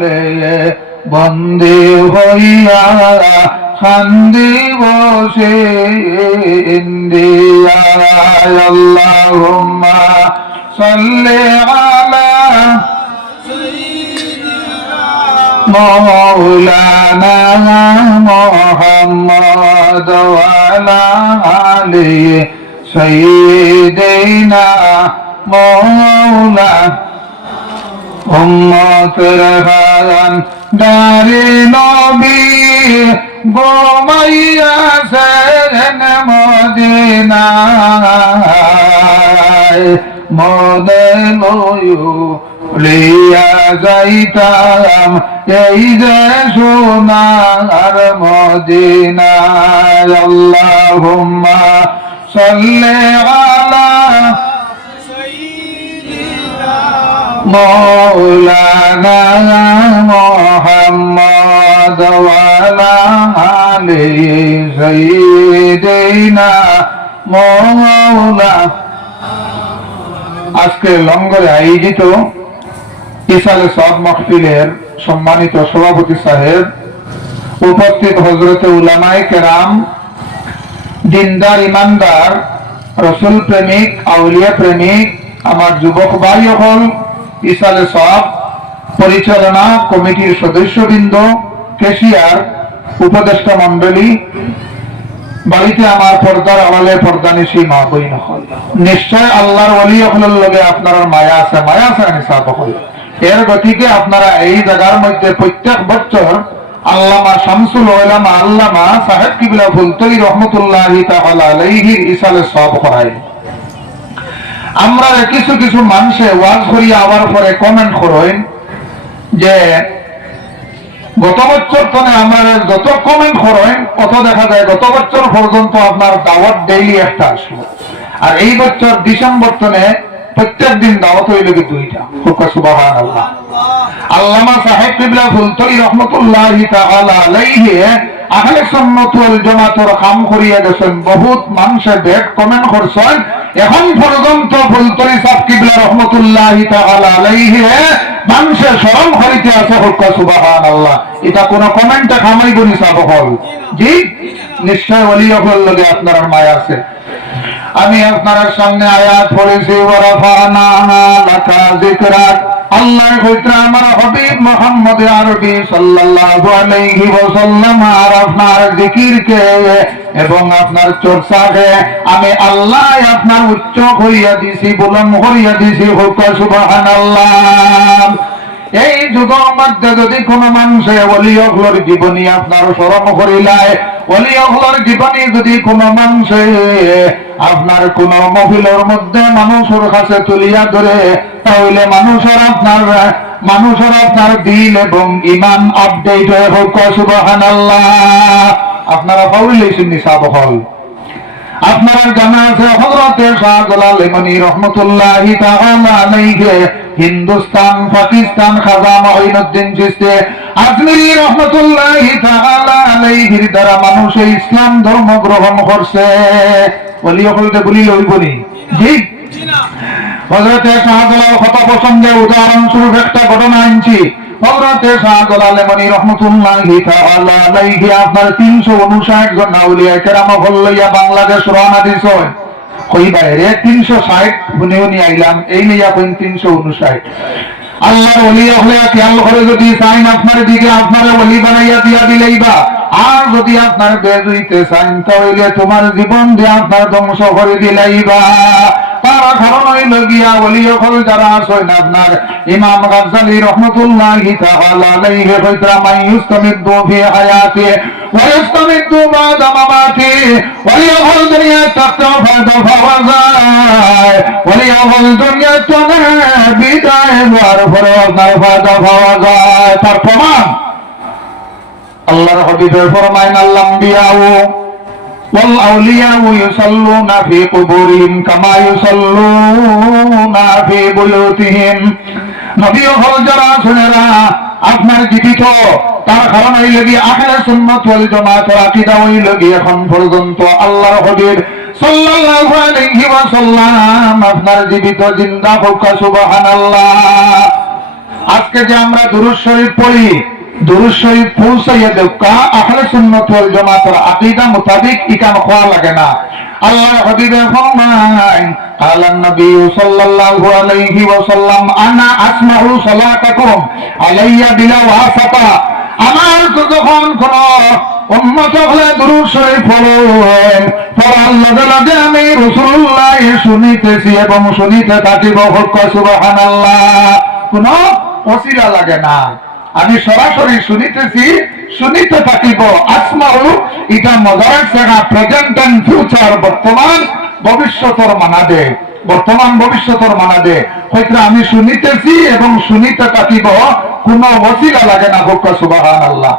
জালে বন্দী হইয়া খান্দি বসে ইন্দিয়ায় আল্লাহুম্মা সাল্লি আলা মাওলানা মুহাম্মদ ওয়া আলা আলি সাইয়্যিদিনা মাওলানা উম্মতের খান দারে নবী গোমাইয়া সেন মদিনায় মনে লয়ু লিয়া যাইতাম এই যে সোনার মদিনায় আল্লাহুম্মা সাল্লি আলা মাওলানা মুহাম্মদ ওয়া আলা আলি সাইয়্যিদিনা মাওলানা। আজকে লঙ্গরে আয়োজিত ইসালে সব মাহফিলের সম্মানিত সভাপতি সাহেব, উপস্থিত হযরতে উলামায়ে কেরাম, দিনদার ইমানদার, রসুল প্রেমিক, আউলিয়া প্রেমিক, আমার যুবক ভাই হল, ইসালে সব পরিচালনা কমিটির সদস্যবৃন্দ, কেশিয়ার, উপদেষ্টা মন্ডলী, বাড়িতে আমার পর্দার আড়ালে পর্দানিশী মা বইন হল, নিশ্চয় আল্লাহর ওলি হলের লগে আপনার মায়া আছে নিসাব হল। এর গতিকে আপনারা এই জায়গার মধ্যে প্রত্যেক বছর আল্লামা শামসুল উলামা আল্লামা সাহেব কিবলা ফুলতলি রহমতুল্লাহি তাআলা আলাইহির ইসালে সব করায়। আমরা কিছু কিছু মানুষে ওয়াজ করিয়া আবার পরে কমেন্ট করেন যে গত বছর তো আমরা যত কমেন্ট করেন কত দেখা যায় গত বছর পর্যন্ত আপনার দাওয়াত ডেইলি একটা আসলো, আর এই বছর ডিসেম্বর তনে প্রত্যেক দিন দাওয়াত হইল কি দুইটা। সুবহানাল্লাহ। আল্লামা সাহেব কিবলা ফুলতলি রহমতুল্লাহি তাআলা আলাইহি আহলে সুন্নাত ওয়াল জামাতের কাম করিয়া গেছেন, বহুত মানুষে ব্যাড কমেন্ট করছেন। এখন পর্যন্ত ফুলতলি সাহেব কিবলা রহমতুল্লাহি তাআলা আলাইহি মানুষের স্মরণ করিতে আছে। সুবহানাল্লাহ। এটা কোন কমেন্টে খামাই বনি সাহেব হল জি, নিশ্চয় ওলি হল লগে আপনার মায়া আছে। আমি আপনার সামনে আয়াত পড়েছি, ওয়ারাফানা লাকা যিকরাক। আল্লাহ কইতে আমার হাবিব মুহাম্মদ আরবি সাল্লাল্লাহু আলাইহি ওয়াসাল্লাম আর আপনার জিকিরকে এবং আপনার চর্চাকে আমি আল্লাহ আপনার উচ্চ করিয়া দিছি, বুলন্দ করিয়া দিছি। সুবহানাল্লাহ। এই যুগের মধ্যে যদি কোন মানুষে ওলি হলর জীবনী আপনার স্মরণ করিলায়, ওলি হলর জীবনী যদি কোন মানুষে আপনার কোন মহিলার মধ্যে মানুষের কাছে তুলিয়া ধরে, তাহলে মানুষের আপনার দিল এবং ইমান আপডেট হয়ে হোক। সুবহানাল্লাহ। আপনারা পাউলেছেন নিসাব হল। আপনারা জানা আছে হযরতে শাহজালাল ইমানি রহমাতুল্লাহি তাআলা আলাইহি হিন্দুস্তান, পাকিস্তান খাজা মঈনুদ্দিন চিশতি আজমিরি রহমাতুল্লাহি তাআলা আলাইহির দ্বারা মানুষ ইসলাম ধর্ম গ্রহণ করছে। ওলি হলতে বলি লইবনি জি না। হযরতে শাহজালাল কথা প্রসঙ্গে উদাহরণস্বরূপ একটা ঘটনা আনছি। হযরতে শাহজালাল ইমানি রহমাতুল্লাহি তাআলা আলাইহি আপনার 359 জন আউলিয়া কেরাম হল্লাইয়া বাংলাদেশ রওনা দিছেন। কই বাইরে 360 উনি আইলাম, এই নিয়া কইন 359। আল্লাহর ওলি হলে খেয়াল করে যদি চাইন আপনার দিকে আপনার ওলি বানাইয়া দিয়া দিলেইবা, আর যদি আপনার বেজুইতে চাইন তাহলে তোমার জীবন দিয়ে আপনার ধ্বংস করে দিলেইবা। তারা কারণ হইল গিয়া ওলি হল যারা আছেন আপনার ইমাম গাজ্জালি রহমাতুল্লাহি তাআলা আলাইহি কইতা মাইয়ুস্তামিদু ফি হায়াতি ওয়া ইস্তামিদু বাদা মামাতি ওলি হল দুনিয়া তাকতা ফাদা ফাওয়াজায়, ওলি হল দুনিয়া তনে বিদায় হওয়ার পরে আপনার ফাদা ফাওয়াজায়। তার প্রমাণ আল্লাহর হাবিবের ফরমান, আল্লাহ বিয়াউ ওয়াল আউলিয়াউ ইউসাল্লুনা ফি কুবুরিহিম কামা ইউসাল্লুনা ফি বুয়ুতিহিম। নবী হল যারা শুনেরা আপনার জীবিত, তার কারণ হইল গিয়ে আহলে সুন্নাত ওয়াল জামাতের আকীদা হইল গিয়ে এখন পর্যন্ত আল্লাহর হাবিব সাল্লাল্লাহু আলাইহি ওয়াসাল্লাম আপনার জীবিত জিন্দা হোক। সুবহানাল্লাহ। আজকে যে আমরা দুরূদ শরীফ পড়ি, দুরূদ শরীফ পৌঁছাইয়া দেওয়া আহলে সুন্নাত ওয়াল জামাতের আকীদা মোতাবেক ইকাম হওয়া লাগে না। আল্লাহ হাবিবে ফরমায় আলান নবী সাল্লাল্লাহু আলাইহি ওয়াসাল্লাম আনা আসমাউ সালাতাকুম আলাইয়া বিলা ওয়াসাতা। আমার যখন কোন উম্মত হলে দুরূদ শরীফ পড়েন, পড়ার লগে লগে আমি রাসূলুল্লাহ শুনিতেছি এবং শুনিতে থাকিব। সুবহানাল্লাহ। কোন ওসিলা লাগে না, আমি সরাসরি শুনিতেছি, শুনিতে থাকিব। আসমাউ এটা মজার জায়গা, প্রেজেন্ট এন্ড ফিউচার, বর্তমান ভবিষ্যতের মানাদে, বর্তমান ভবিষ্যতের মানাদে হয়তো আমি শুনিতেছি এবং শুনিতে থাকিব, কোন ওসিলা লাগে না। সুবহানাল্লাহ।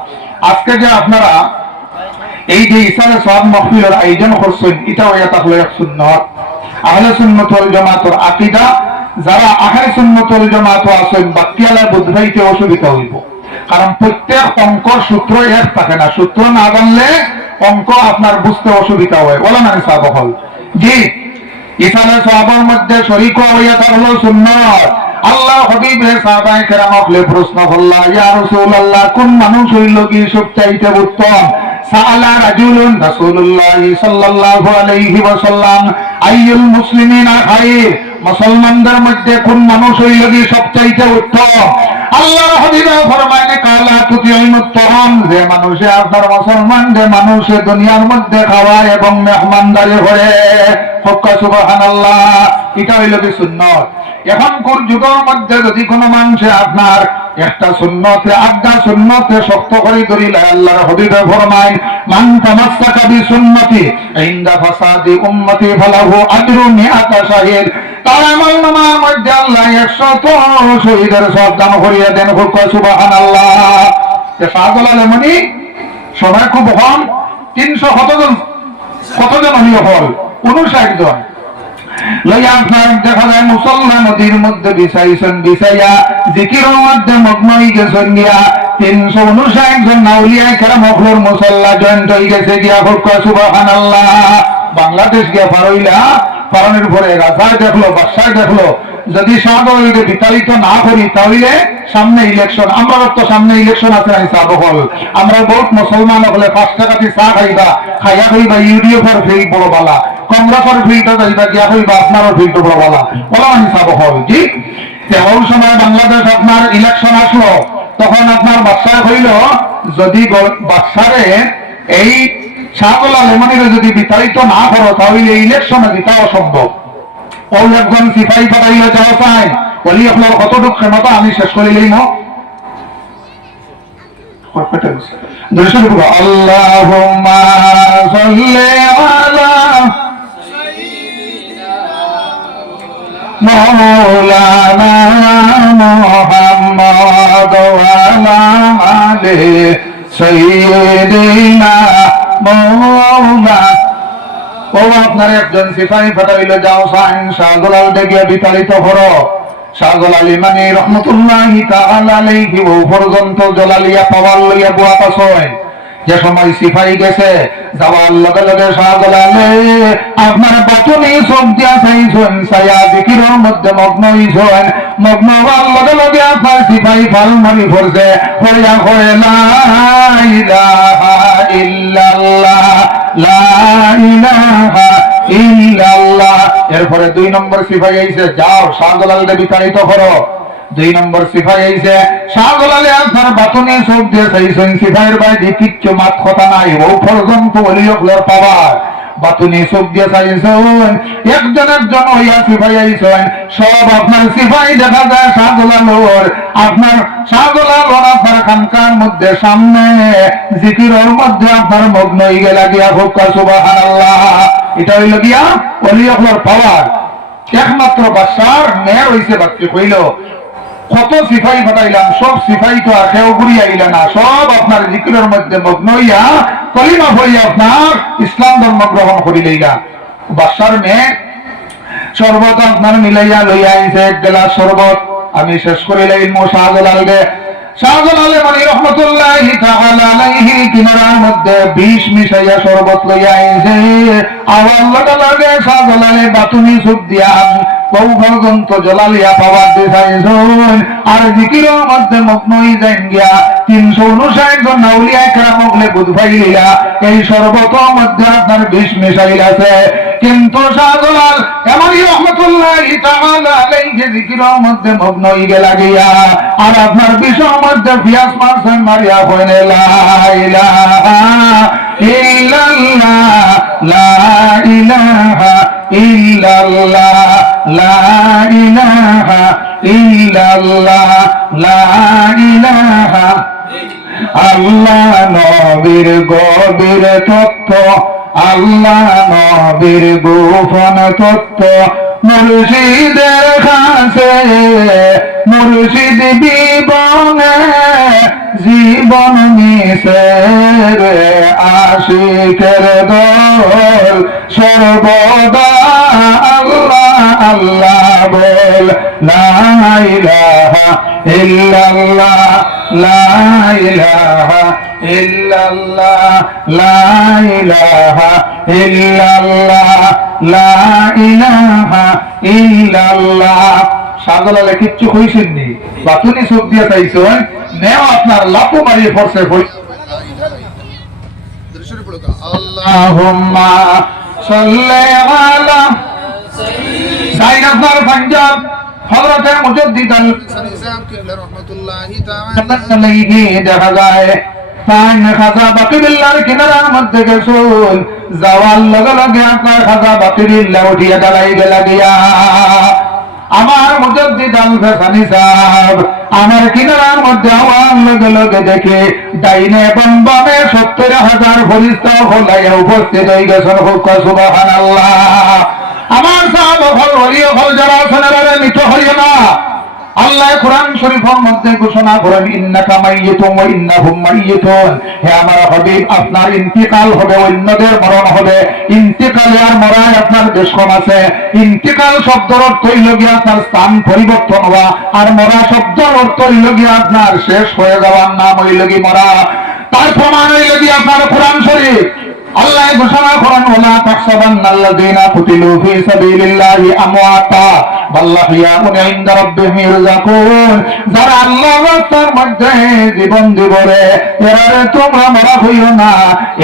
আজকে যে আপনারা এই যে ইসারে সওয়াব মাহফিলের আয়োজন করছেন, এটা হইয়া থাকলো এক সুন্নাত, আহলে সুন্নাত ওয়াল জামাতের আকীদা। যারা আহলে সুন্নাত ওয়াল জামাত আছেন বাকিয়ালা বুঝাইতে অসুবিধা হইব, কারণ প্রত্যেক অঙ্ক সূত্র এক থাকে না, সূত্র না জানলে অঙ্ক আপনার বুঝতে অসুবিধা হয়। বলেন আমি সাহাব হল জি ইসারে সওয়াবের মধ্যে শরীক হইয়া থাকলো সুন্নাত। আল্লাহ হাবিবে সাহাবায়ে কেরামকে প্রশ্ন করলা, ইয়া রাসূলুল্লাহ, কোন মানুষ হইল কি সবচাইতে উত্তম? সাআলা রাজুলুন রাসূলুল্লাহ সাল্লাল্লাহু আলাইহি ওয়াসাল্লাম আইয়ুল মুসলিমিনা খায়র, মুসলমানদের মধ্যে কোন মানুষ হইল কি সবচাইতে উত্তম? আল্লাহর হাবিব ফরমায় কালা তুতিউল তুরাম, যে মানুষে আপনার মুসলমান, যে মানুষে দুনিয়ার মধ্যে খাওয়ায় এবং মেহমানদারি করে। সুবহানাল্লাহ। এটা হইল কি সুন্নাত। এখনকার যুগের মধ্যে যদি কোনো মানুষে আপনার একটা সুন্নতে আড্ডা সুন্নতে শক্ত করে ধরিলে, আল্লাহর হাবিবে ফরমায় মান তামাসসাকা বিসুন্নতি ইনদা ফাসাদি উম্মতি ফালাহু আজরু মিআতা শাহিদ। তার আমলনামার মধ্যে আল্লাহ 100 শহীদের সওয়াব দান করিয়ে দেন। সুবহানাল্লাহ। যে শাহজাল আলমনি সবাই খুব কম, 300 কতজন অনিয় হল 59 জন লইয়া আপনার দেখা যায় মুসল্লা নদীর মধ্যে বিছাইছেন, বিছাইয়া জিকিরের মধ্যে মগ্ন হয়ে গেছেন গিয়া 359 জন আউলিয়া কেরাম হকলর মুসল্লা জয়েন্ট হয়ে গেছে গিয়া। সুবহানাল্লাহ। বাংলাদেশ গিয়া পারইলা, পারনের পরে রাজায় দেখলো, বাদশায় দেখলো, যদি সাহাবাকে বিতাড়িত না করি তাহলে সামনে ইলেকশন, আমরা তো সামনে ইলেকশন আছে না সাহাব হল, আমরা বহুত মুসলমান হলে 5 টাকা দিয়ে চা খাইবা, খাইয়া খাইবা ইউডিএফের ফিল্ড বড় বালা, কংগ্রেসের ফিল্ডটা যাইবা গিয়া হইবা আপনারও ফিল্ড বড় বালা। বলা আমি সাহাব হল জি। ওই সময় বাংলাদেশ আপনার ইলেকশন আসলো, তখন আপনার বাদশাহ হইল, যদি বাদশারে এই শাহজাল আলমানিরে যদি বিতাড়িত না করো তাহলে ইলেকশনে জিতা অসম্ভব। ওই একজন সিপাহী পাঠাইলে যাওয়া চাই, বলি আপনার কতটুক ক্ষমতা আমি শেষ করিলেই না। আল্লাহুম্মা সাল্লি আলা মাওলানা মুহাম্মদ ওয়া আলা আলি সাইয়্যিদিনা মাওলানা। ও আপনার একজন সিপাহী পাঠাইলে যাও সাইন শাহজালাল দেখিয়া বিতাড়িত করো। শাহজাল আলিমানি রহমতুল্লাহি তাআলা আলাইহি ও পর্যন্ত জলালিয়া পাওয়ার লইয়া বুয়া পাস হয়। যে সময় সিপাহী গেছে, যাওয়ার লগে লগে শাহজালালে আপনার বাচনে সব দিয়া চাইছেন, ছায়া জিকিরের মধ্যে মগ্ন হইছেন। মগ্ন হওয়ার লগে লগে আপনার সিপাহী ফাল মারি পড়ছে, হইয়া হয়ে লা ইলাহা ইল্লাল্লাহ লা ইলাহা ইল্লাল্লাহ। এরপরে 2 নম্বর সিপাহী আইছে, যাও শাহজালালকে বিতাড়িত করো। 2 নম্বর সিপাহী আইছে, শাহজালালে আপনার বাতনে চোখ দিয়ে চাইছেন, সিপাহীর বাইরে কিচ্ছু মাত কথা নাই, ও পর্যন্ত অলিয়কলের পাওয়ার বাতুনি চোখ দিয়ে চাইছেন। একজন একজন হইয়া সিপাহী আইছেন, সব আপনার সিপাহী দেখা যায় শাহজালালর, আপনার শাহজালালর আপনার খানকার মধ্যে সামনে জিকিরের মধ্যে আপনার মগ্ন হয়ে গেলা গিয়া। সুবহানাল্লাহ। এটা হইল গিয়া অলিয়কলের পাওয়ার। একমাত্র বাদশার মেয়র হইছে বাক্য কইল, কত সিপাহী পাঠাইলাম, সব সিপাহী তো আর কেউ ঘুরিয়ে আইলে না, সব আপনার জিকিরের মধ্যে মগ্ন হইয়া কলিমা হইয়া আপনার ইসলাম ধর্ম গ্রহণ করিলেইলা। বাদশার মেয়ে শরবত আপনার মিলাইয়া লইয়া আইছে 1 গ্লাস শরবত, আমি শেষ করিলাম শাহজালালকে। শাহজালাল আলমানি রহমতুল্লাহি তাআলা আলাইহি কিনারার মধ্যে 20 মিশাইয়া শরবত লইয়া আইছে। আওয়াজ লাগা লাগে শাহজালালে বাতুনি সুখ দিয়া বহু পর্যন্ত জলালিয়া পাওয়ার দিছাইছুন আর জিকিরের মধ্যে মগ্ন হয়ে যাইন গিয়া 359 জন আউলিয়া কেরাম হলে বুঝ পাইলিয়া এই শরবতের মধ্যে আপনার বিষ মিশাইল আছে। কিন্তু শাহজালাল এমনই রহমতুল্লাহি তাআলা আলাইহি জিকিরের মধ্যে মগ্ন হয়ে গেলা গিয়া আর আপনার বিষের মধ্যে পিয়াস মারছেন মারিয়া কইনে লা ইলাহা ইল্লাল্লাহ লা ইলাহা ইল্লাল্লাহ লা ইলাহা ইল্লাল্লাহ লা ইলাহা আল্লাহ নবীর গভীর তত্ত্ব আল্লাহ নবীর গোপন তত্ত্ব মুর্শিদের কাছে মুর্শিদ বিবনে জীবন মিশে রে আশিকের দল সর্বদা আল্লাহ আল্লাহ বল লা ইলাহা ইল্লাল্লাহ লা ইলাহা ইল্লাল্লাহ লা ইলাহা ইল্লাল্লাহ লা ইলাহা ইল্লাল্লাহ। শাহজালালে কিচ্ছু কইছেননি বাতুনি চোখ দিয়ে চাইছেন নেও আপনার লাপু মারিয়ে পড়ছে আল্লাহুম্মা সাল্লি আলা সাইয়্যিদ আপনার পাঞ্জাব হযরত মুজাদ্দিদ আল-হাসানী সাহেব কিবলা রাহমাতুল্লাহি তাআলা আলাইহি দেখা যায় পান খাজা বাকিবিল্লাহর কিনারার মধ্যে গেছুন যাওয়ার লগে লগে আপনার খাজা বাকিবিল্লাহ উঠিয়া দাঁড়াই গেলা গিয়া আমার মুজাদ্দিদ আল-হাসানী সাহেব আমার কিনারার মধ্যে হওয়ার লগে লগে দেখে ডাইনে এবং বামে 70,000 ফেরেশতা হলাইয়া উপস্থিত হয়ে গেছেন। সুবহানাল্লাহ। আমার সাহাবা হল ওলি হল যারা আছেন এরা মৃত হইও না। আল্লাহ কোরআন শরীফের মধ্যে ঘোষণা করেন ইন্নাকা মাইয়িতুন ওয়া ইন্নাহুম মাইয়িতুন। হে আমার হাবিব আপনার ইন্তিকাল হবে অন্যদের মরণ হবে। ইন্তিকাল আর মরায় আপনার দেশ কম আছে। ইন্তিকাল শব্দের অর্থ হইল গিয়ে আপনার স্থান পরিবর্তন হওয়া আর মরা শব্দের অর্থ হইল গিয়ে আপনার শেষ হয়ে যাওয়ার নাম হইল গিয়ে মরা। তার প্রমাণ হইল গিয়ে আপনার কোরআন শরীফ। আল্লাহ ঘোষণা করেন ওয়ালা তাহসাবান্নাল্লাযীনা কুতিলু ফী সাবিলিল্লাহি আমওয়াতা বাল আহইয়াউন ইনদা রাব্বিহিম ইরযাকুন। যারা আল্লাহর রাস্তার মধ্যে জীবন দিবরে এরারে তোমরা মরা হইও না,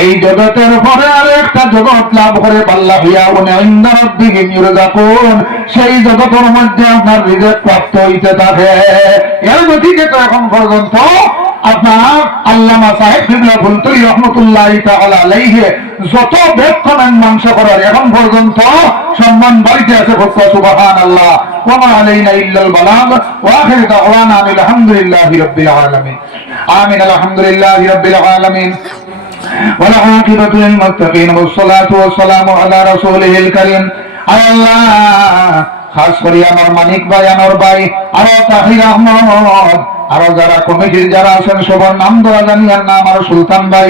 এই জগতের পরে আর একটা জগৎ লাভ করে বাল আহইয়াউন ইনদা রাব্বিহিম ইরযাকুন। সেই জগতের মধ্যে আপনার রিজিক প্রাপ্ত হইতে থাকে। এর গতিকে তো এখন পর্যন্ত আপনার আল্লামা সাহেব কিবলা ফুলতুরি রহমতুল্লাহি তাআলা আলাইহি যত বেতন মাংস করার এখন পর্যন্ত সম্মান বাড়িতে আছে। সুবহানাল্লাহ। ওয়া মা আলাইনা ইল্লাল বালাগ ওয়া আখিরু দাওয়ানা আলহামদুলিল্লাহি রাব্বিল আলামিন। আমিন। আলহামদুলিল্লাহি রাব্বিল আলামিন ওয়াল আকিবাতু লিল মুত্তাকিন ওয়াস সালাতু ওয়াস সালামু আলা রাসূলিল কারীম। আল্লাহ খাস করে আমার মানিক ভাই আনোয়ার ভাই আর তাহির আহমদ আরো যারা কমিটির যারা আছেন সবার নাম ধরা জানিয়েন না। আমার সুলতান ভাই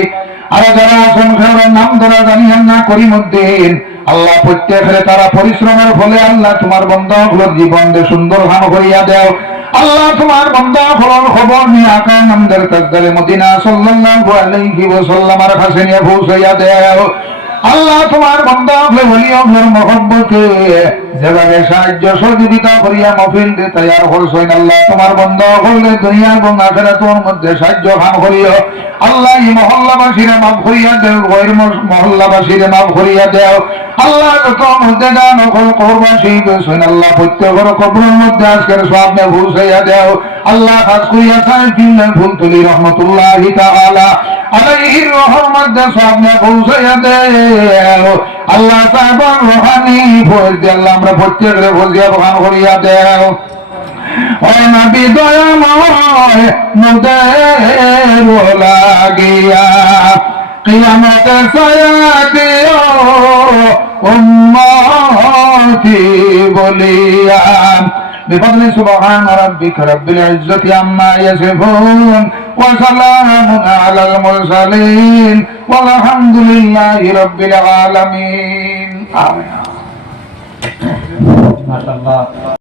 আরো যারা আছেন সবার নাম ধরা জানিয়েন না। করিমউদ্দিন আল্লাহ প্রত্যেকের তারা পরিশ্রমের ফলে আল্লাহ তোমার বান্দাগুলোর জীবন সুন্দর ভান করিয়া দাও। আল্লাহ তোমার বান্দাগুলোর খবর নিয়ে আকা নামদের তাজদারে মদিনা সাল্লাল্লাহু আলাইহি ওয়াসাল্লামের কাছে নিয়ে পৌঁছাইয়া দাও। আল্লাহ তোমার বান্দাগুলো ওলিয়ুল্লাহর মহব্বতে যেভাবে সাহায্য সহযোগিতা করিয়া মফিল দে তৈয়ার করছেন আল্লাহ তোমার বান্দাগুলো দুনিয়া এবং আখিরাতের মধ্যে সাহায্য খান করিও। আল্লাহ এই মহল্লাবাসীরা মাফ করিয়া দেও, গৈর মহল্লাবাসীরা মাফ করিয়া দেও। আল্লাহ যত মধ্যে গান নকল করবাসী গেছেন আল্লাহ প্রত্যেকের কবরের মধ্যে আজকের সামনে পৌঁছাইয়া দেও। আল্লাহ খাস করিয়া সাহেব কিবলা ফুলতুরি রহমতুল্লাহি তাআলা আলাইহির রহমত সামনে পৌঁছাইয়া দেও। আল্লাহ সাহেবের রুহানি ফয়েজ দিয়ে আল্লাহ আমরা প্রত্যেকের ফজিয়া বখান করিয়া দেও। ও নবী দয়াময় মুদের লাগিয়া কিয়ামত ছায়া দিও উম্মতি বলিয়া। بفضل سبحان ربك رب العزة عما يصفون وسلام على المرسلين والحمد لله رب العالمين. آمين. ما شاء الله.